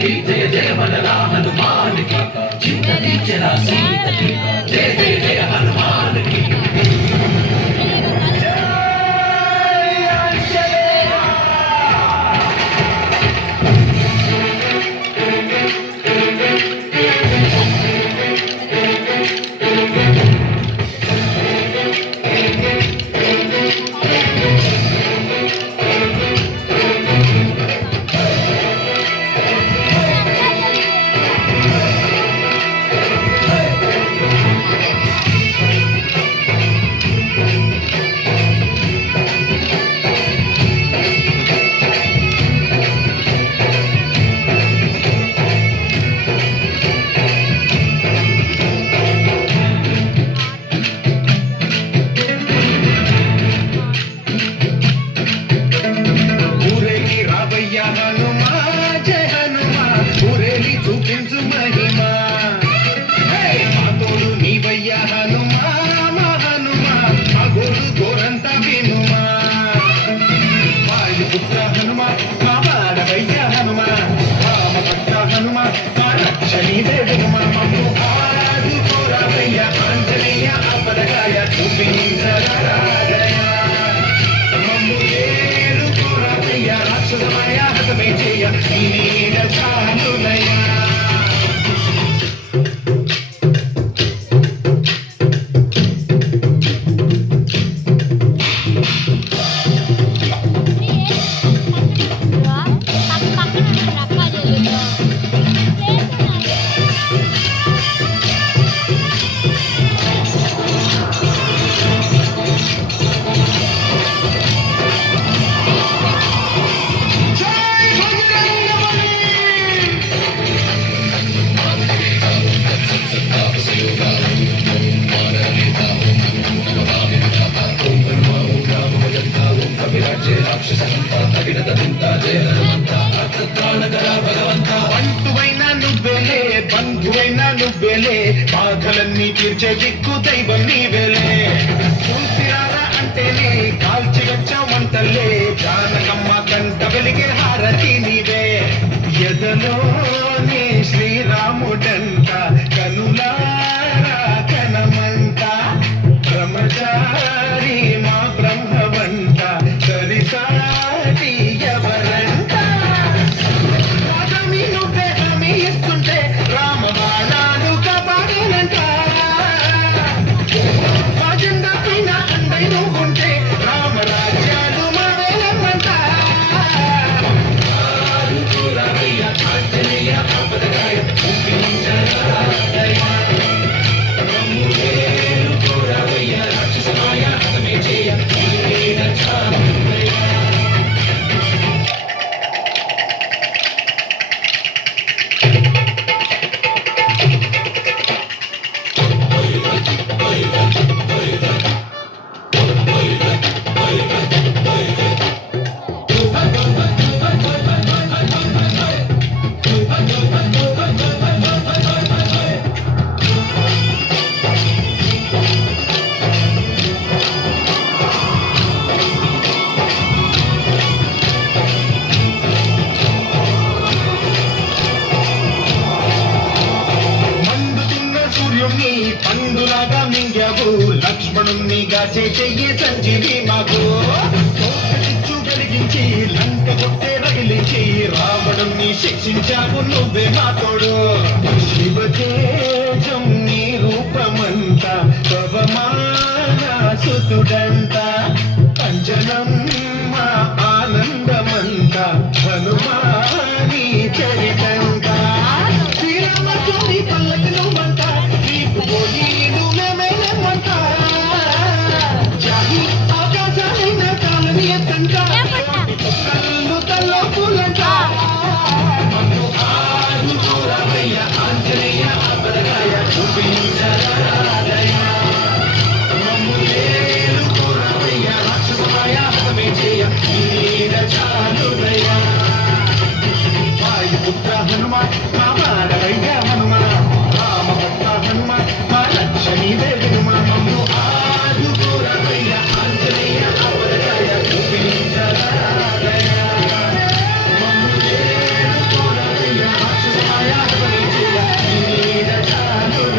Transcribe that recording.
की जय जय मनला हनुमान की चिंतनी चला सीता की जय जय जय हनुमान की బంధువైనా నువ్వేలే బాధలన్నీ తీర్చే దిక్కు దైవం నీవేలే చూసిరారా అంటేనే కాల్చి వచ్చామంటలే జానకమ్మ కంట వెలిగే హారతి నీవే ఎదలోనే శ్రీరాముడంట కనులారా కనమంట బ్రహ్మచారి మా బ్రహ్మవంట సరిసాటి ఎవరంట పండులాగా మింగావు లక్ష్మణునిగా చెయ్యి సంజీవి మాకు చిచ్చు కలిగించి లంక కొట్టే రగిలించి రావణుని శిక్షించావు నువ్వే మా తోడు శివతేజం నీ రూపమంతా పవమాన సుతుడంతా